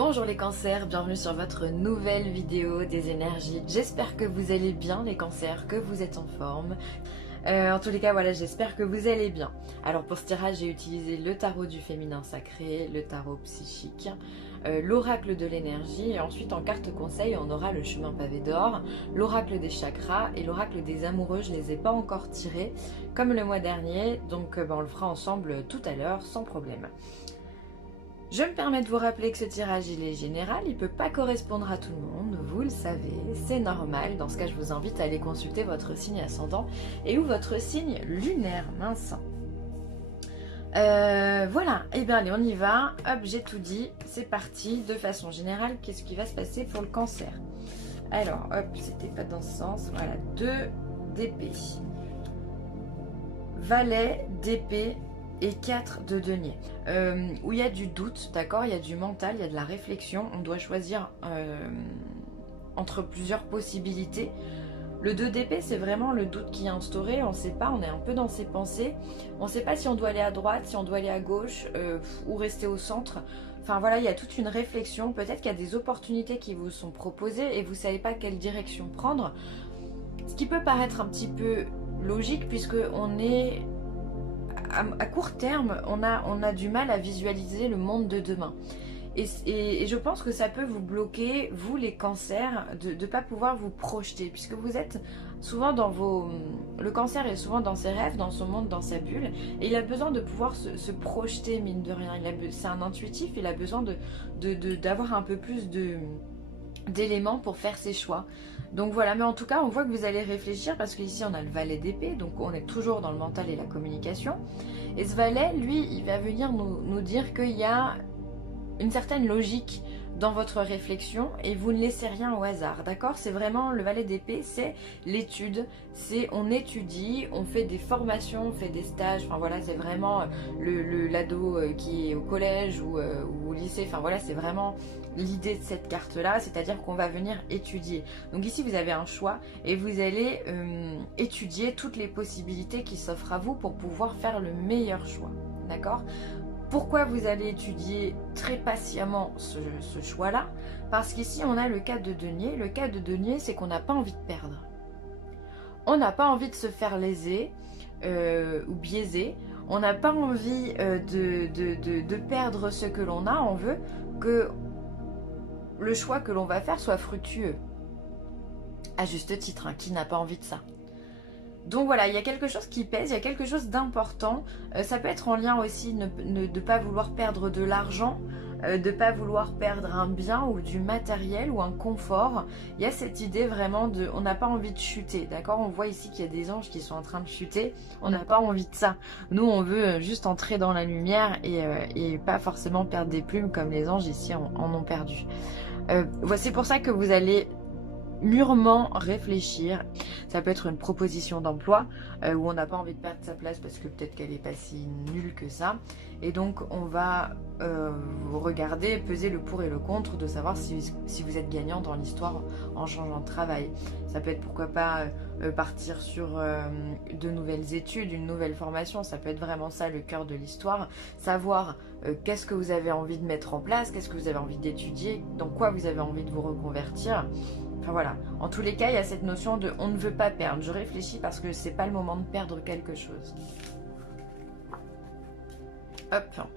Bonjour les cancers, bienvenue sur votre nouvelle vidéo des énergies. J'espère que vous allez bien les cancers, que vous êtes en forme. En tous les cas, voilà, j'espère que vous allez bien. Alors pour ce tirage, j'ai utilisé le tarot du féminin sacré, le tarot psychique, l'oracle de l'énergie et ensuite en carte conseil, on aura le chemin pavé d'or, l'oracle des chakras et l'oracle des amoureux. Je ne les ai pas encore tirés comme le mois dernier, donc on le fera ensemble tout à l'heure sans problème. Je me permets de vous rappeler que ce tirage il est général, il ne peut pas correspondre à tout le monde, vous le savez, c'est normal. Dans ce cas, je vous invite à aller consulter votre signe ascendant et ou votre signe lunaire, mince. Voilà, et bien allez, on y va. Hop, j'ai tout dit, c'est parti. De façon générale, qu'est-ce qui va se passer pour le cancer? Alors, hop, c'était pas dans ce sens. Voilà, 2 d'épée, valet d'épée et 4 de denier, où il y a du doute, d'accord, il y a du mental, il y a de la réflexion, on doit choisir entre plusieurs possibilités. Le 2 d'épée, c'est vraiment le doute qui est instauré, on ne sait pas, on est un peu dans ses pensées, on ne sait pas si on doit aller à droite, si on doit aller à gauche, ou rester au centre. Enfin voilà, il y a toute une réflexion, peut-être qu'il y a des opportunités qui vous sont proposées et vous ne savez pas quelle direction prendre. Ce qui peut paraître un petit peu logique puisque on est... À court terme, on a du mal à visualiser le monde de demain. Et je pense que ça peut vous bloquer, vous les cancers, de ne pas pouvoir vous projeter. Puisque vous êtes souvent dans vos... Le cancer est souvent dans ses rêves, dans son monde, dans sa bulle. Et il a besoin de pouvoir se projeter, mine de rien. C'est un intuitif, il a besoin d'avoir un peu plus d'éléments pour faire ses choix. Donc voilà, mais en tout cas on voit que vous allez réfléchir parce qu'ici on a le valet d'épée, donc on est toujours dans le mental et la communication. Et ce valet, lui, il va venir nous dire qu'il y a une certaine logique dans votre réflexion et vous ne laissez rien au hasard, d'accord? C'est vraiment le valet d'épée, c'est l'étude, c'est on étudie, on fait des formations, on fait des stages, enfin voilà, c'est vraiment l'ado qui est au collège ou au lycée, enfin voilà, c'est vraiment l'idée de cette carte-là, c'est-à-dire qu'on va venir étudier. Donc ici, vous avez un choix et vous allez étudier toutes les possibilités qui s'offrent à vous pour pouvoir faire le meilleur choix, d'accord? Pourquoi vous allez étudier très patiemment ce choix-là? Parce qu'ici, on a le cas de denier. Le cas de denier, c'est qu'on n'a pas envie de perdre. On n'a pas envie de se faire léser ou biaiser. On n'a pas envie de perdre ce que l'on a. On veut que le choix que l'on va faire soit fructueux. À juste titre, hein, qui n'a pas envie de ça? Donc voilà, il y a quelque chose qui pèse, il y a quelque chose d'important. Ça peut être en lien aussi de ne pas vouloir perdre de l'argent, de ne pas vouloir perdre un bien ou du matériel ou un confort. Il y a cette idée vraiment de... On n'a pas envie de chuter, d'accord? On voit ici qu'il y a des anges qui sont en train de chuter. On n'a pas envie de ça. Nous, on veut juste entrer dans la lumière et pas forcément perdre des plumes comme les anges ici en ont perdu. C'est pour ça que vous allez... mûrement réfléchir. Ça peut être une proposition d'emploi où on n'a pas envie de perdre sa place parce que peut-être qu'elle est pas si nulle que ça, et donc on va vous regarder, peser le pour et le contre, de savoir si vous êtes gagnant dans l'histoire en changeant de travail. Ça peut être pourquoi pas partir sur de nouvelles études, une nouvelle formation. Ça peut être vraiment ça le cœur de l'histoire, savoir qu'est-ce que vous avez envie de mettre en place, qu'est-ce que vous avez envie d'étudier, dans quoi vous avez envie de vous reconvertir. Enfin voilà, en tous les cas, il y a cette notion de on ne veut pas perdre. Je réfléchis parce que c'est pas le moment de perdre quelque chose. Hop.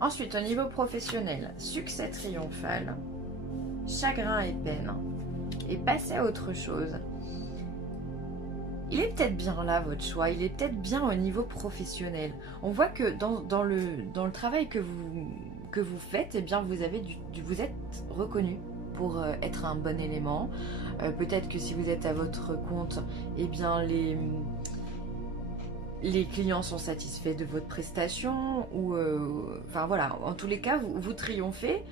Ensuite, au niveau professionnel, succès triomphal, chagrin et peine, et passer à autre chose. Il est peut-être bien là votre choix, il est peut-être bien au niveau professionnel. On voit que dans le travail que vous faites, eh bien vous êtes reconnu pour être un bon élément. Peut-être que si vous êtes à votre compte, eh bien les clients sont satisfaits de votre prestation, ou enfin voilà, en tous les cas vous triomphez,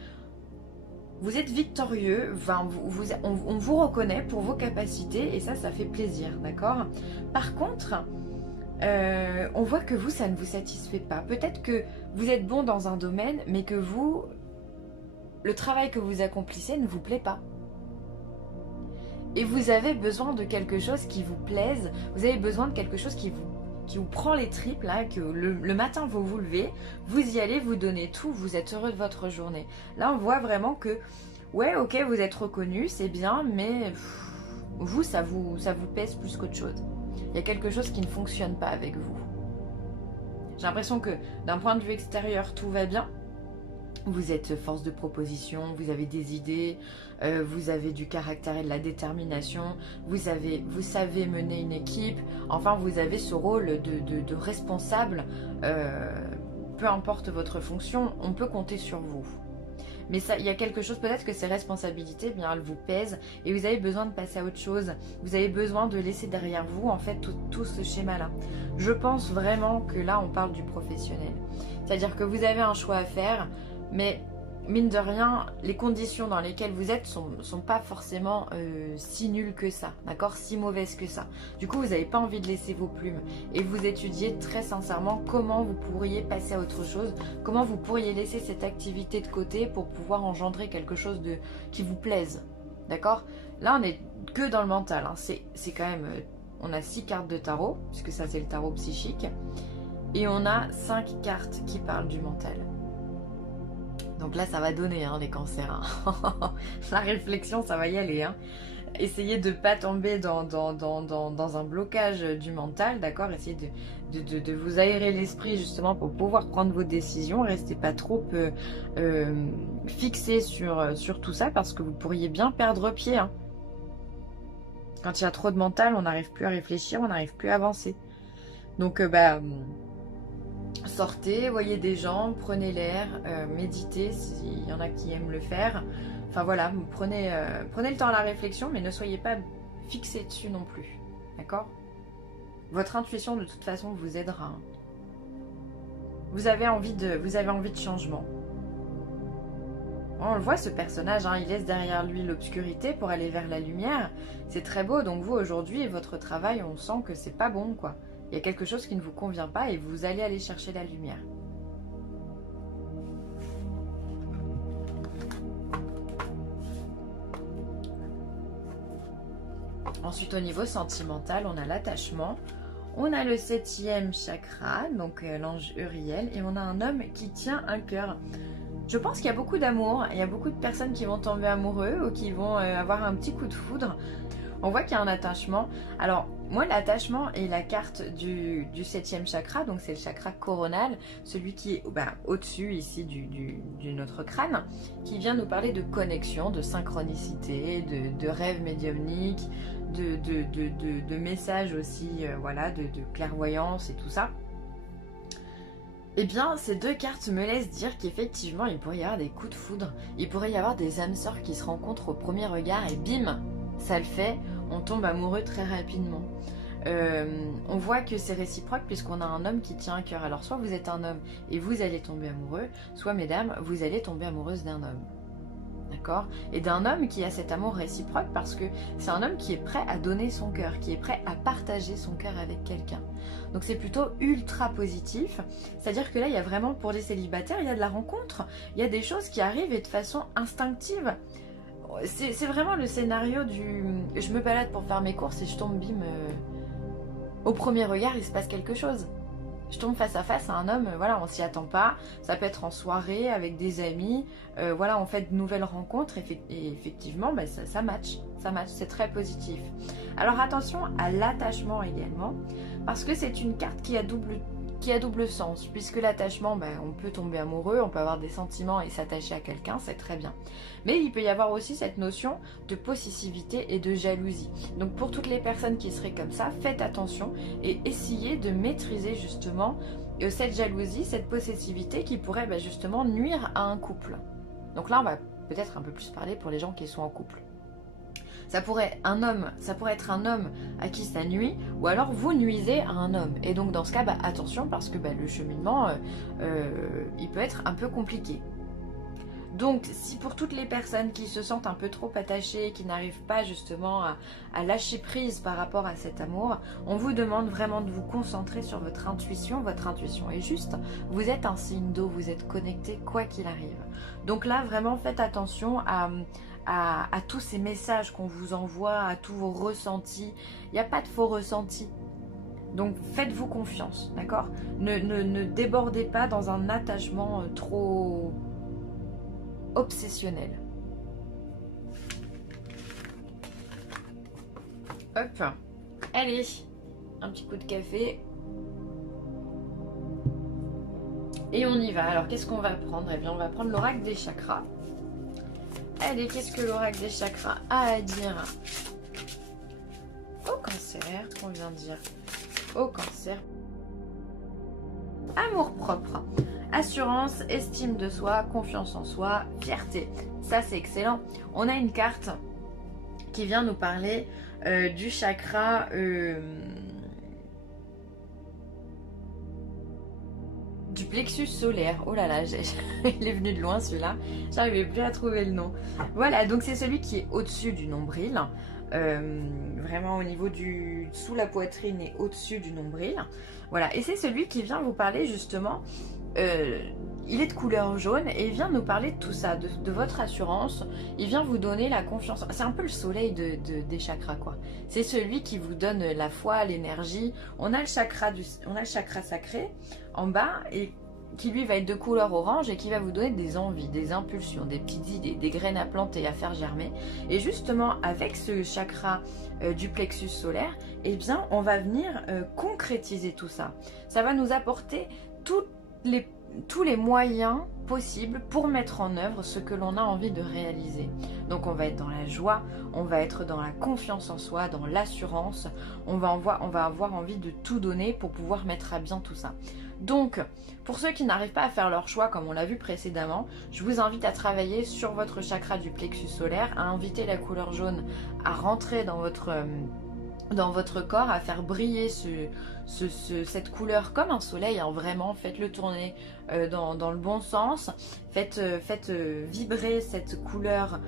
vous êtes victorieux, enfin, on vous reconnaît pour vos capacités et ça fait plaisir, d'accord? Par contre, on voit que vous, ça ne vous satisfait pas. Peut-être que vous êtes bon dans un domaine, mais que le travail que vous accomplissez ne vous plaît pas. Et vous avez besoin de quelque chose qui vous plaise, vous avez besoin de quelque chose qui vous qui vous prend les tripes là, que le matin vous vous levez, vous y allez, vous donnez tout, vous êtes heureux de votre journée. Là on voit vraiment que ouais ok vous êtes reconnu, c'est bien, mais vous ça vous pèse plus qu'autre chose. Il y a quelque chose qui ne fonctionne pas avec vous. J'ai l'impression que d'un point de vue extérieur tout va bien. Vous êtes force de proposition, vous avez des idées, vous avez du caractère et de la détermination, vous savez mener une équipe, enfin vous avez ce rôle de responsable, peu importe votre fonction, on peut compter sur vous. Mais ça, il y a quelque chose, peut-être que ces responsabilités, eh bien, elles vous pèsent et vous avez besoin de passer à autre chose. Vous avez besoin de laisser derrière vous, en fait, tout ce schéma-là. Je pense vraiment que là, on parle du professionnel. C'est-à-dire que vous avez un choix à faire, mais mine de rien, les conditions dans lesquelles vous êtes sont pas forcément si nulles que ça, d'accord, si mauvaises que ça. Du coup, vous n'avez pas envie de laisser vos plumes et vous étudiez très sincèrement comment vous pourriez passer à autre chose, comment vous pourriez laisser cette activité de côté pour pouvoir engendrer quelque chose qui vous plaise, d'accord. Là, on est que dans le mental, hein. C'est quand même, on a 6 cartes de tarot, puisque ça c'est le tarot psychique, et on a 5 cartes qui parlent du mental. Donc là, ça va donner les cancers. Hein. La réflexion, ça va y aller. Hein. Essayez de ne pas tomber dans un blocage du mental, d'accord. Essayez de vous aérer l'esprit justement pour pouvoir prendre vos décisions. Restez pas trop fixé sur tout ça parce que vous pourriez bien perdre pied. Hein. Quand il y a trop de mental, on n'arrive plus à réfléchir, on n'arrive plus à avancer. Donc, sortez, voyez des gens, prenez l'air, méditez s'il y en a qui aiment le faire. Enfin voilà, prenez le temps à la réflexion, mais ne soyez pas fixé dessus non plus. D'accord? Votre intuition de toute façon vous aidera. Hein. Vous avez envie de changement. On le voit ce personnage, hein, il laisse derrière lui l'obscurité pour aller vers la lumière. C'est très beau, donc vous aujourd'hui, votre travail, on sent que c'est pas bon quoi. Il y a quelque chose qui ne vous convient pas et vous allez aller chercher la lumière. Ensuite, au niveau sentimental, on a l'attachement. On a le 7e chakra, donc l'ange Uriel. Et on a un homme qui tient un cœur. Je pense qu'il y a beaucoup d'amour. Il y a beaucoup de personnes qui vont tomber amoureux ou qui vont avoir un petit coup de foudre. On voit qu'il y a un attachement. Alors, moi, l'attachement est la carte du 7e chakra, donc c'est le chakra coronal, celui qui est au-dessus ici de notre crâne, qui vient nous parler de connexion, de synchronicité, de rêves médiumniques, de messages aussi, voilà, de clairvoyance et tout ça. Eh bien, ces deux cartes me laissent dire qu'effectivement, il pourrait y avoir des coups de foudre, il pourrait y avoir des âmes sœurs qui se rencontrent au premier regard et bim, ça le fait, on tombe amoureux très rapidement. On voit que c'est réciproque puisqu'on a un homme qui tient un cœur. Alors soit vous êtes un homme et vous allez tomber amoureux, soit mesdames, vous allez tomber amoureuse d'un homme. D'accord? Et d'un homme qui a cet amour réciproque parce que c'est un homme qui est prêt à donner son cœur, qui est prêt à partager son cœur avec quelqu'un. Donc c'est plutôt ultra positif. C'est-à-dire que là, il y a vraiment, pour les célibataires, il y a de la rencontre. Il y a des choses qui arrivent et de façon instinctive. C'est vraiment le scénario du... Je me balade pour faire mes courses et je tombe, bim... Au premier regard, il se passe quelque chose. Je tombe face à face à un homme, voilà, on s'y attend pas. Ça peut être en soirée, avec des amis. Voilà, on fait de nouvelles rencontres et effectivement, ça match. Ça match, c'est très positif. Alors attention à l'attachement également, parce que c'est une carte qui a double sens. Puisque l'attachement, on peut tomber amoureux, on peut avoir des sentiments et s'attacher à quelqu'un, c'est très bien. Mais il peut y avoir aussi cette notion de possessivité et de jalousie. Donc pour toutes les personnes qui seraient comme ça, faites attention et essayez de maîtriser justement cette jalousie, cette possessivité qui pourrait justement nuire à un couple. Donc là, on va peut-être un peu plus parler pour les gens qui sont en couple. Ça pourrait être un homme à qui ça nuit, ou alors vous nuisez à un homme. Et donc dans ce cas, attention parce que le cheminement, il peut être un peu compliqué. Donc si pour toutes les personnes qui se sentent un peu trop attachées, qui n'arrivent pas justement à lâcher prise par rapport à cet amour, on vous demande vraiment de vous concentrer sur votre intuition. Votre intuition est juste, vous êtes un signe d'eau, vous êtes connecté quoi qu'il arrive. Donc là vraiment faites attention à tous ces messages qu'on vous envoie, à tous vos ressentis. Il n'y a pas de faux ressentis. Donc faites-vous confiance, d'accord? Ne débordez pas dans un attachement trop obsessionnel. Hop, allez, un petit coup de café. Et on y va. Alors qu'est-ce qu'on va prendre? Eh bien on va prendre l'oracle des chakras. Allez, qu'est-ce que l'oracle des chakras a à dire au Cancer? Qu'on vient de dire au Cancer. Amour propre, assurance, estime de soi, confiance en soi, fierté. Ça c'est excellent. On a une carte qui vient nous parler du chakra du plexus solaire. Oh là là, il est venu de loin celui-là. J'arrivais plus à trouver le nom. Voilà, donc c'est celui qui est au-dessus du nombril. Vraiment au niveau du sous la poitrine et au-dessus du nombril. Voilà, et c'est celui qui vient vous parler justement. Il est de couleur jaune et il vient nous parler de tout ça, de votre assurance. Il vient vous donner la confiance. C'est un peu le soleil des chakras, quoi. C'est celui qui vous donne la foi, l'énergie. On a le chakra sacré en bas et qui lui va être de couleur orange et qui va vous donner des envies, des impulsions, des petites idées, des graines à planter, à faire germer. Et justement, avec ce chakra du plexus solaire, eh bien, on va venir concrétiser tout ça. Ça va nous apporter tous les moyens possibles pour mettre en œuvre ce que l'on a envie de réaliser. Donc on va être dans la joie, on va être dans la confiance en soi, dans l'assurance, on va avoir envie de tout donner pour pouvoir mettre à bien tout ça. Donc, pour ceux qui n'arrivent pas à faire leur choix, comme on l'a vu précédemment, je vous invite à travailler sur votre chakra du plexus solaire, à inviter la couleur jaune à rentrer dans votre corps, à faire briller cette couleur comme un soleil, hein, vraiment, faites-le tourner dans le bon sens, faites vibrer cette couleur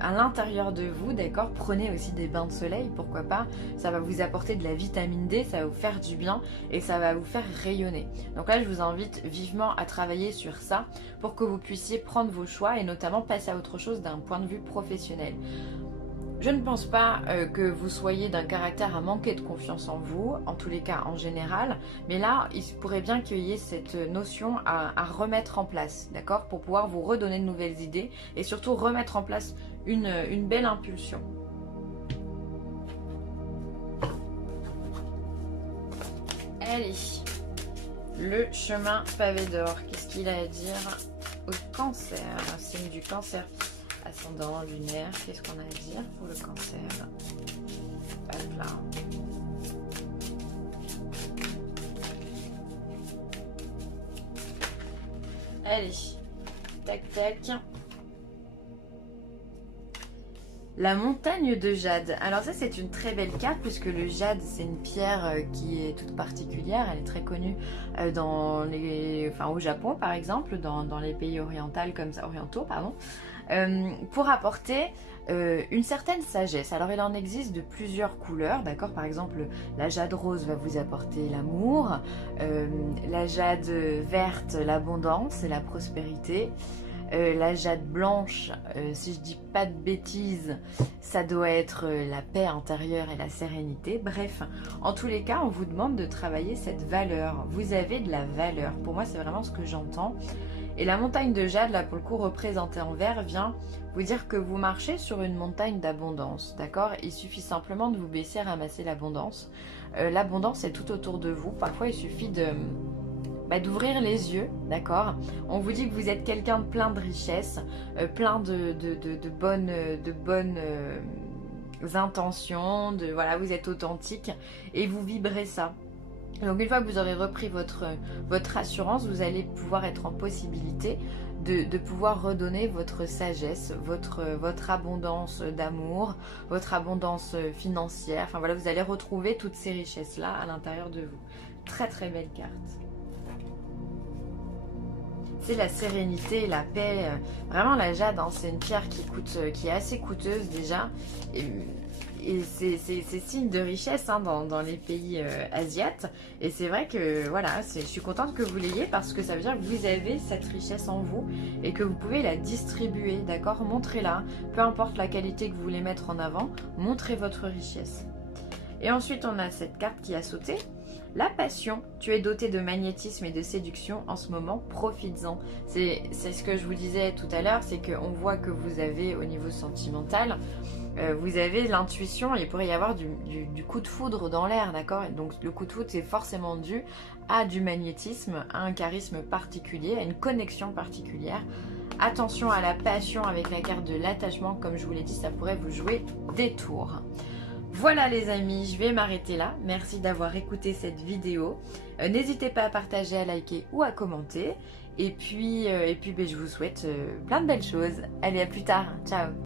à l'intérieur de vous, d'accord? Prenez aussi des bains de soleil, pourquoi pas, ça va vous apporter de la vitamine D, ça va vous faire du bien et ça va vous faire rayonner. Donc là je vous invite vivement à travailler sur ça pour que vous puissiez prendre vos choix et notamment passer à autre chose d'un point de vue professionnel. Je ne pense pas que vous soyez d'un caractère à manquer de confiance en vous, en tous les cas en général, mais là, il pourrait bien qu'il y ait cette notion à remettre en place, d'accord? Pour pouvoir vous redonner de nouvelles idées et surtout remettre en place une belle impulsion. Allez, le chemin pavé d'or, qu'est-ce qu'il a à dire au Cancer? Signe du Cancer. Ascendant, lunaire, qu'est-ce qu'on a à dire pour le Cancer? Hop là. Allez, tac tac. La montagne de jade. Alors ça c'est une très belle carte puisque le jade c'est une pierre qui est toute particulière. Elle est très connue au Japon par exemple, dans les pays orientaux, pardon. Pour apporter une certaine sagesse. Alors il en existe de plusieurs couleurs, d'accord? Par exemple, la jade rose va vous apporter l'amour, la jade verte, l'abondance et la prospérité. La jade blanche, si je dis pas de bêtises, ça doit être la paix intérieure et la sérénité. Bref, en tous les cas, on vous demande de travailler cette valeur. Vous avez de la valeur. Pour moi, c'est vraiment ce que j'entends. Et la montagne de jade, là pour le coup représentée en vert, vient vous dire que vous marchez sur une montagne d'abondance, d'accord? Il suffit simplement de vous baisser, ramasser l'abondance. L'abondance est tout autour de vous. Parfois, il suffit d'ouvrir les yeux, d'accord? On vous dit que vous êtes quelqu'un de plein de richesses, plein de bonnes intentions, voilà, vous êtes authentique et vous vibrez ça. Donc une fois que vous aurez repris votre assurance, vous allez pouvoir être en possibilité de pouvoir redonner votre sagesse, votre abondance d'amour, votre abondance financière. Enfin voilà, vous allez retrouver toutes ces richesses-là à l'intérieur de vous. Très très belle carte. C'est la sérénité, la paix. Vraiment la jade, hein, c'est une pierre qui est assez coûteuse déjà. Et c'est signe de richesse hein, dans les pays asiates. Et c'est vrai que voilà, je suis contente que vous l'ayez parce que ça veut dire que vous avez cette richesse en vous et que vous pouvez la distribuer, d'accord? Montrez-la, peu importe la qualité que vous voulez mettre en avant, montrez votre richesse. Et ensuite on a cette carte qui a sauté. La passion, tu es doté de magnétisme et de séduction en ce moment, profites-en. C'est ce que je vous disais tout à l'heure, c'est qu'on voit que vous avez au niveau sentimental, vous avez l'intuition, il pourrait y avoir du coup de foudre dans l'air, d'accord? Donc le coup de foudre c'est forcément dû à du magnétisme, à un charisme particulier, à une connexion particulière. Attention à la passion avec la carte de l'attachement, comme je vous l'ai dit, ça pourrait vous jouer des tours. Voilà les amis, je vais m'arrêter là. Merci d'avoir écouté cette vidéo. N'hésitez pas à partager, à liker ou à commenter. Et puis, je vous souhaite plein de belles choses. Allez, à plus tard. Ciao.